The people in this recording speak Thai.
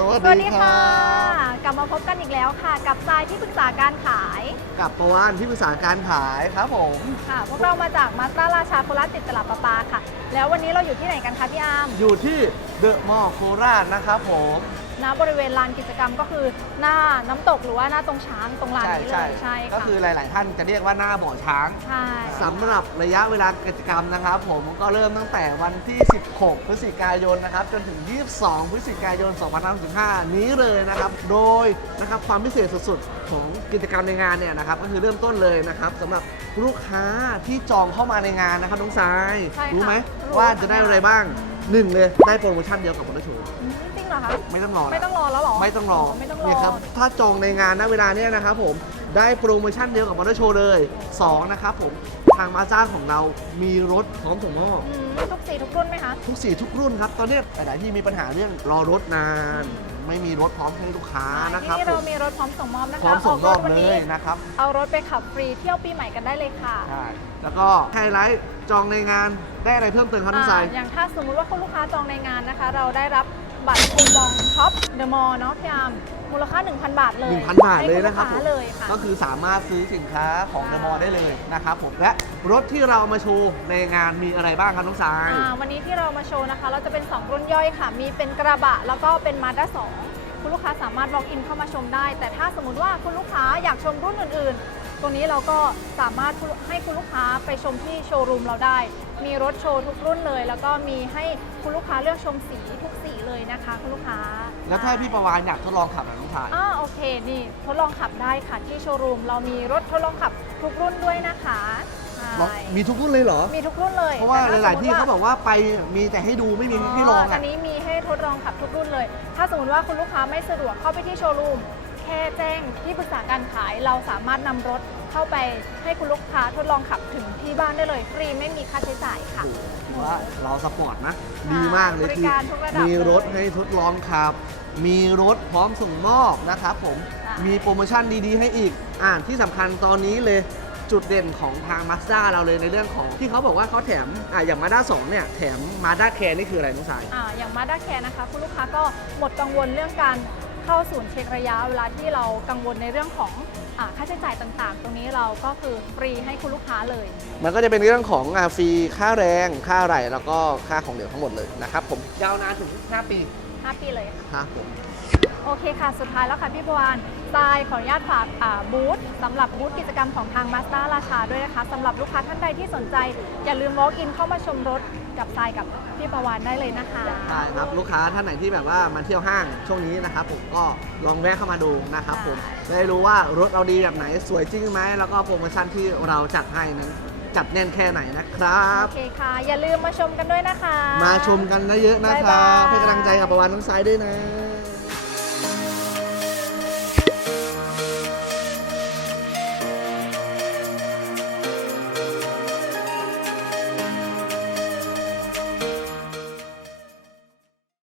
สวัสสวัสดีดีคค่ะรับกลับมาพบกันอีกแล้วค่ะ กับทรายที่ปรึกษาการขายกับประวานที่ปรึกษาการขายครับผม ค่ะ พวกเรามาจากมาสตาราชาโคราชติดตลาดประปาค่ะ แล้ววันนี้เราอยู่ที่ไหนกันคะพี่อาร์มอยู่ที่เดอะมอลล์โคราชนะครับผม ณบริเวณลานกิจกรรมก็คือหน้าน้ำตกหรือว่าหน้าตรงช้างตรงลานนี้เลยใช่ก็ค่ะคือหลาย ๆ ท่านจะเรียกว่าหน้าบ่อช้าง ใช่ สำหรับระยะเวลากิจกรรมนะครับ ผมก็เริ่มตั้งแต่วันที่ 16 พฤศจิกายนนะครับ จนถึง 22 พฤศจิกายน 2565 นี้เลยนะครับ โดยนะครับความพิเศษสุด ๆ ของกิจกรรมในงานเนี่ยนะครับ ก็คือเริ่มต้นเลยนะครับสำหรับลูกค้าที่จองเข้ามาในงานนะครับน้องทราย ใช่ค่ะรู้ไหมรู้ว่าค่จะได้อะไรบ้างหนึ่งเลยได้โปรโมชั่นเดียวกับมอเตอร์โชว์อืมจริง เหรอคะ ไม่ต้องรอนะไม่ต้องรอแล้วเหรอไม่ต้องรอไม่ต้องรอเนี่ยครับถ้าจองในงานณเวลาเนี้ยนะครับผมได้โปรโมชั่นเดียวกับมอเตอร์โชว์เลย2นะครับผมทางมาจ้าของเรามีรถพร้อมส่งมอบอืมทุกสีทุกรุ่นไหมคะ ทุกสีทุกรุ่นครับ ตอนเนี้ยหลาย ๆ ที่มีปัญหาเรื่องรอรถนาน ไม่มีรถพร้อมให้ลูกค้านะครับที่ผเรามมีรถพร้อมส่งมอบนะคะพร้อมส่งมอบกรถวันเลนี้ยนะครับ เอารถไปขับฟรีเที่ยวปีใหม่กันได้เลยค่ะใช่ แล้วก็ไฮไลท์จองในงานได้อะไรเพิ่มเติมครับน้องทราย อ่าอย่างถ้าสมมุติว่าคุณลูกค้าจองในงานนะคะ เราได้รับ บัตรคูปองช็อปเดอะมอลล์เนาะพี่อาร์มมูลค่า 1,000 บาทเลย1,000 บาทเลยให้ณนะครับลูกผมเลยค่ะ ก็คือสามารถซื้อสินค้าของใช่เดอะมอลล์ได้เลยนะครับผมและรถที่เรามาโชว์ในงานมีอะไรบ้างครับน้องทรายอ่าวันนี้ที่เรามาโชว์นะคะ เราจะเป็น 2 รุ่นย่อยค่ะ มีเป็นกระบะแล้วก็เป็นมาด้า2คุณลูกค้าสามารถ walk in เข้ามาชมได้ แต่ถ้าสมมติว่าคุณลูกค้าอยากชมรุ่นอื่นๆ ตรงนี้เราก็สามารถให้คุณลูกค้าไปชมที่โชว์รูมเราได้ มีรถโชว์ทุกรุ่นเลย แล้วก็มีให้คุณลูกค้าเลือกชมสีทุกสีเลยนะคะคุณลูกค้าแล้วถ้าพี่ประวานอยากทดลองขับแบบน้องทรายอ่าโอเคนี่ทดลองขับได้ค่ะที่โชว์รูมเรามีรถทดลองขับทุกรุ่นด้วยนะคะใช่มีทุกรุ่นเลยเหรอ มีทุกรุ่นเลยเพราะว่าแต่หลาย ๆ ที่สมมุเขาติบอกว่าไปมีแต่ให้ดูไม่มีให้ลองอัอะนนี้มีให้ทดลองขับทุกรุ่นเลย ถ้าสมมติว่าคุณลูกค้าไม่สะดวกเข้าไปที่โชว์รูม แค่แจ้งที่ปรึกษาการขาย เราสามารถนำรถเข้าไปให้คุณลูกค้าทดลองขับถึงที่บ้านได้เลยฟรีไม่มีค่าใช้จ่ายค่ะ ถือว่าเราสปอร์ตนะใช่ดีมากเลยบริคือการทุกระดับมีรถเลยให้ทดลองขับ มีรถพร้อมส่งมอบนะครับผมใช่มีโปรโมชั่นดีๆ ให้อีก อ่านที่สำคัญตอนนี้เลยจุดเด่นของทาง Mazda เราเลยในเรื่องของที่เขาบอกว่าเขาแถมอะอย่าง Mazda 2เนี่ยแถม Mazda Care นี่คืออะไรน้องสาย อ่าอย่างมาด้าแคร์นะคะ คุณลูกค้าก็หมดกังวลเรื่องการ เข้าศูนย์เช็คระยะเวลาที่เรากังวลในเรื่องของอาค่าใช้จ่ายต่างๆ ตรงนี้เราก็คือฟรีให้คุณลูกค้าเลย มันก็จะเป็นเรื่องของอะฟรีค่าแรง ค่าอะไรแล้วก็ค่าของเหลวทั้งหมดเลยนะครับผมยาวนานถึง 5 ปี 5 ปีเลยค่ะครับผม โอเคค่ะ สุดท้ายแล้วค่ะพี่ปวานทรายขออนุญาตฝากอ่าบูธสำหรับบูธกิจกรรมของทางมาส d a ราชาด้วยนะคะสำหรับลูกค้าท่านใดที่สนใจ อย่าลืม walk in เข้ามาชมรถกับทรายกับพี่ประวานได้เลยนะคะใช่ครับลูกค้าท่านไหนที่แบบว่ามาเที่ยวห้างช่วงนี้นะครับผมก็ลองแวะเข้ามาดูนะครับผมได้รู้ว่ารถเราดีแบบไหนสวยจริงไหมแล้วก็โปรโมชั่นที่เราจัดให้นั้นจัดแน่นแค่ไหนนะครับ โอเคค่ะ อย่าลืมมาชมกันด้วยนะคะ มาชมกันเยอะๆนะครับบ๊ายบายให้กำลังใจกับประวันน้องซ้ายด้วยนะ